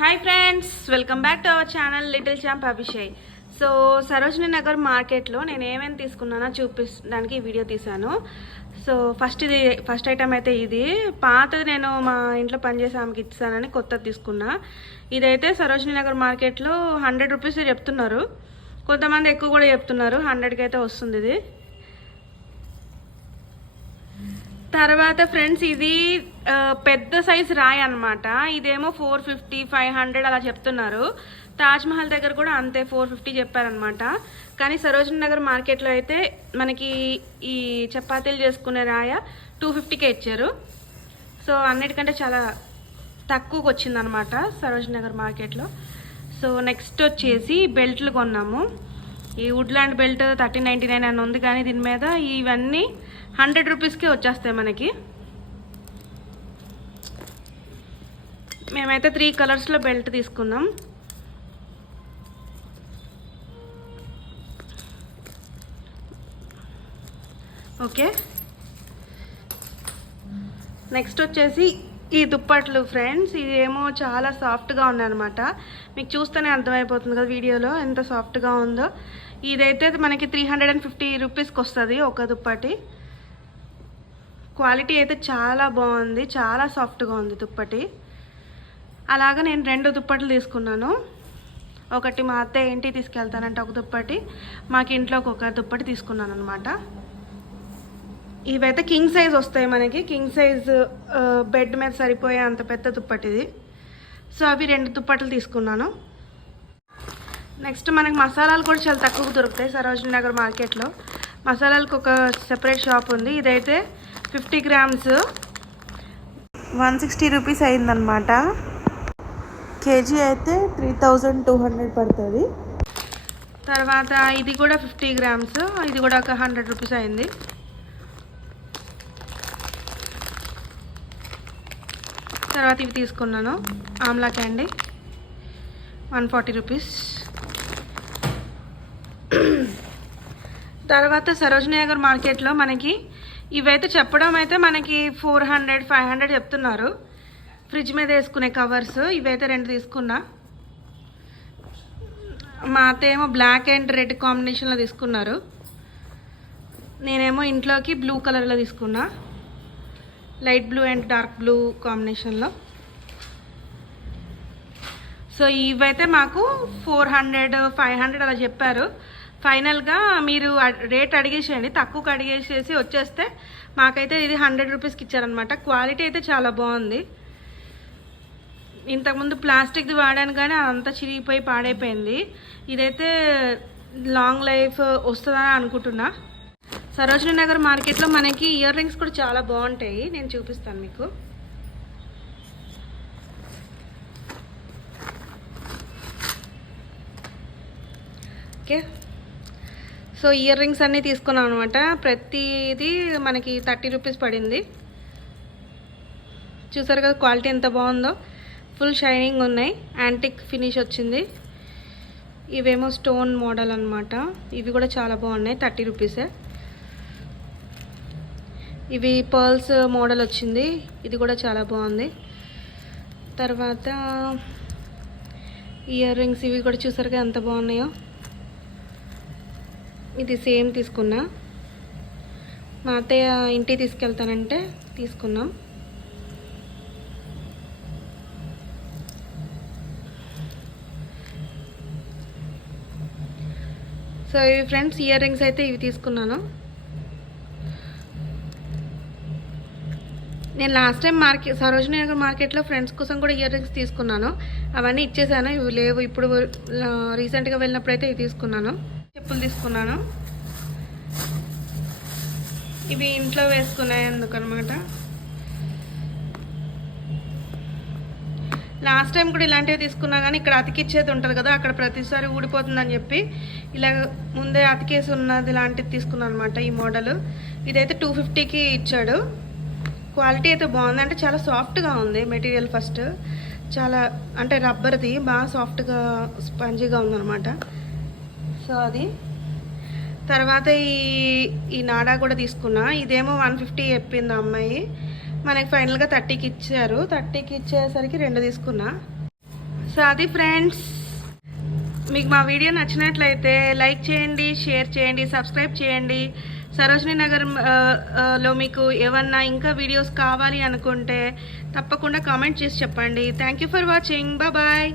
Hi friends, welcome back to our channel little champ Abhishek. So Sarojini Nagar మార్కెట్లో నేను ఏమేమి తీసుకున్నానో చూపించడానికి ఈ వీడియో తీశాను. సో ఫస్ట్ ఐటమ్ అయితే ఇది పాతది, నేను మా ఇంట్లో పనిచేసే ఆమెకి ఇచ్చానని కొత్తది తీసుకున్నా. ఇదైతే సరోజినీ నగర్ మార్కెట్లో 100 రూపీస్ చెప్తున్నారు, కొంతమంది ఎక్కువ కూడా చెప్తున్నారు. 100కి అయితే వస్తుంది ఇది. తర్వాత ఫ్రెండ్స్, ఇది పెద్ద సైజ్ రాయి అనమాట. ఇదేమో 450, 500 అలా చెప్తున్నారు. తాజ్మహల్ దగ్గర కూడా అంతే 450 చెప్పారనమాట. కానీ సరోజినీ నగర్ మార్కెట్లో అయితే మనకి ఈ చపాతీలు చేసుకునే రాయ 250కే ఇచ్చారు. సో అన్నిటికంటే చాలా తక్కువకి వచ్చిందనమాట సరోజినీ నగర్ మార్కెట్లో. సో నెక్స్ట్ వచ్చేసి బెల్ట్లు కొన్నాము. ఈ వుడ్లాండ్ బెల్ట్ 1399 అని ఉంది, కానీ దీని మీద ఇవన్నీ 100 రూపీస్కే వచ్చేస్తాయి మనకి. మేమైతే 3 కలర్స్లో బెల్ట్ తీసుకున్నాం. ఓకే, నెక్స్ట్ వచ్చేసి ఈ దుప్పట్లు ఫ్రెండ్స్. ఇదేమో చాలా సాఫ్ట్గా ఉన్నాయన్నమాట. మీకు చూస్తేనే అర్థమైపోతుంది కదా వీడియోలో ఎంత సాఫ్ట్గా ఉందో. ఇదైతే మనకి 350 రూపీస్కి వస్తుంది ఒక దుప్పటి. క్వాలిటీ అయితే చాలా బాగుంది, చాలా సాఫ్ట్గా ఉంది దుప్పటి. అలాగా నేను 2 దుప్పట్లు తీసుకున్నాను. ఒకటి మా అత్తయ్య ఇంటికి తీసుకెళ్తానంటే ఒక దుప్పటి, మాకు ఇంట్లోకి ఒక దుప్పటి తీసుకున్నాను అనమాట. ఇవైతే కింగ్ సైజ్ వస్తాయి మనకి. కింగ్ సైజ్ బెడ్ మీద సరిపోయే అంత పెద్ద దుప్పటిది. సో అవి 2 దుప్పట్లు తీసుకున్నాను. నెక్స్ట్ మనకి మసాలాలు కూడా చాలా తక్కువ దొరుకుతాయి సరోజినీ నగర్ మార్కెట్లో. మసాలాలకు ఒక సెపరేట్ షాప్ ఉంది. ఇదైతే 50 గ్రామ్స్ 160 రూపీస్ అయిందనమాట. కేజీ అయితే 3200 పడుతుంది. తర్వాత ఇది కూడా 50 గ్రామ్స్, ఇది కూడా ఒక 100 రూపీస్ అయింది. తర్వాత ఇవి తీసుకున్నాను, ఆమ్లా క్యాండీ 140 రూపీస్. తర్వాత సరోజినీ నగర్ మార్కెట్లో మనకి ఇవైతే చెప్పడం అయితే మనకి 400, 500 చెప్తున్నారు. ఫ్రిడ్జ్ మీద వేసుకునే కవర్స్ ఇవైతే 2 తీసుకున్నా. మా అత్త ఏమో బ్లాక్ అండ్ రెడ్ కాంబినేషన్లో తీసుకున్నారు, నేనేమో ఇంట్లోకి బ్లూ కలర్లో తీసుకున్నా, light blue and dark blue కాంబినేషన్లో. సో ఇవైతే మాకు 400, 500 అలా చెప్పారు. ఫైనల్గా మీరు రేట్ అడిగేసేయండి, తక్కువకి అడిగేసేసి వచ్చేస్తే మాకైతే ఇది 100 రూపీస్కి ఇచ్చారనమాట. క్వాలిటీ అయితే చాలా బాగుంది. ఇంతకుముందు ప్లాస్టిక్ది వాడాను కానీ అదంతా చిరిగిపోయి పాడైపోయింది. ఇదైతే లాంగ్ లైఫ్ వస్తుందని అనుకుంటున్నా. సరోజినీ నగర్ మార్కెట్లో మనకి ఇయర్ రింగ్స్ కూడా చాలా బాగుంటాయి, నేను చూపిస్తాను మీకు. ఓకే, సో ఇయర్ రింగ్స్ అన్నీ తీసుకున్నాం అనమాట. ప్రతిదీ మనకి 30 రూపీస్ పడింది. చూసారు కదా క్వాలిటీ ఎంత బాగుందో, ఫుల్ షైనింగ్ ఉన్నాయి, యాంటిక్ ఫినిష్ వచ్చింది. ఇవేమో స్టోన్ మోడల్ అనమాట, ఇవి కూడా చాలా బాగున్నాయి, 30 రూపీసే. ఇవి పర్ల్స్ మోడల్ వచ్చింది, ఇది కూడా చాలా బాగుంది. తర్వాత ఇయర్ రింగ్స్ ఇవి కూడా చూసారుగా ఎంత బాగున్నాయో. ఇది సేమ్ తీసుకున్నా, మా అత్తయ్య ఇంటికి తీసుకెళ్తానంటే తీసుకున్నాం. సో ఇవి ఫ్రెండ్స్ ఇయర్ రింగ్స్ అయితే ఇవి తీసుకున్నాను. నేను లాస్ట్ టైం సరోజినీ నగర్ మార్కెట్లో ఫ్రెండ్స్ కోసం కూడా ఇయర్ రింగ్స్ తీసుకున్నాను, అవన్నీ ఇచ్చేసాను, ఇవి లేవు. ఇప్పుడు రీసెంట్గా వెళ్ళినప్పుడు అయితే ఇవి తీసుకున్నాను. చెప్పులు తీసుకున్నాను, ఇవి ఇంట్లో వేసుకునేందుకు అనమాట. లాస్ట్ టైం కూడా ఇలాంటివి తీసుకున్నా కానీ ఇక్కడ అతికిచ్చేది ఉంటుంది కదా, అక్కడ ప్రతిసారి ఊడిపోతుందని చెప్పి ఇలా ముందే అతికేసి ఉన్నది ఇలాంటిది తీసుకున్నాను అనమాట. ఈ మోడల్ ఇదైతే 250కి ఇచ్చాడు. క్వాలిటీ అయితే బాగుంది, అంటే చాలా సాఫ్ట్గా ఉంది మెటీరియల్. ఫస్ట్ చాలా అంటే రబ్బర్ది, బాగా సాఫ్ట్గా స్పంజీగా ఉందన్నమాట. సో అది తర్వాత ఈ నాడా కూడా తీసుకున్నా. ఇదేమో 150 చెప్పింది అమ్మాయి, మనకి ఫైనల్గా 30కి ఇచ్చారు. 30కి ఇచ్చేసరికి 2 తీసుకున్నా. సో సో అది ఫ్రెండ్స్, మీకు మా వీడియో నచ్చినట్లయితే లైక్ చేయండి, షేర్ చేయండి, సబ్స్క్రైబ్ చేయండి. సరోజినీ నగర్ లో మీకు ఏమన్నా ఇంకా వీడియోస్ కావాలి అనుకుంటే తప్పకుండా కామెంట్ చేసి చెప్పండి. Thank you for watching. Bye.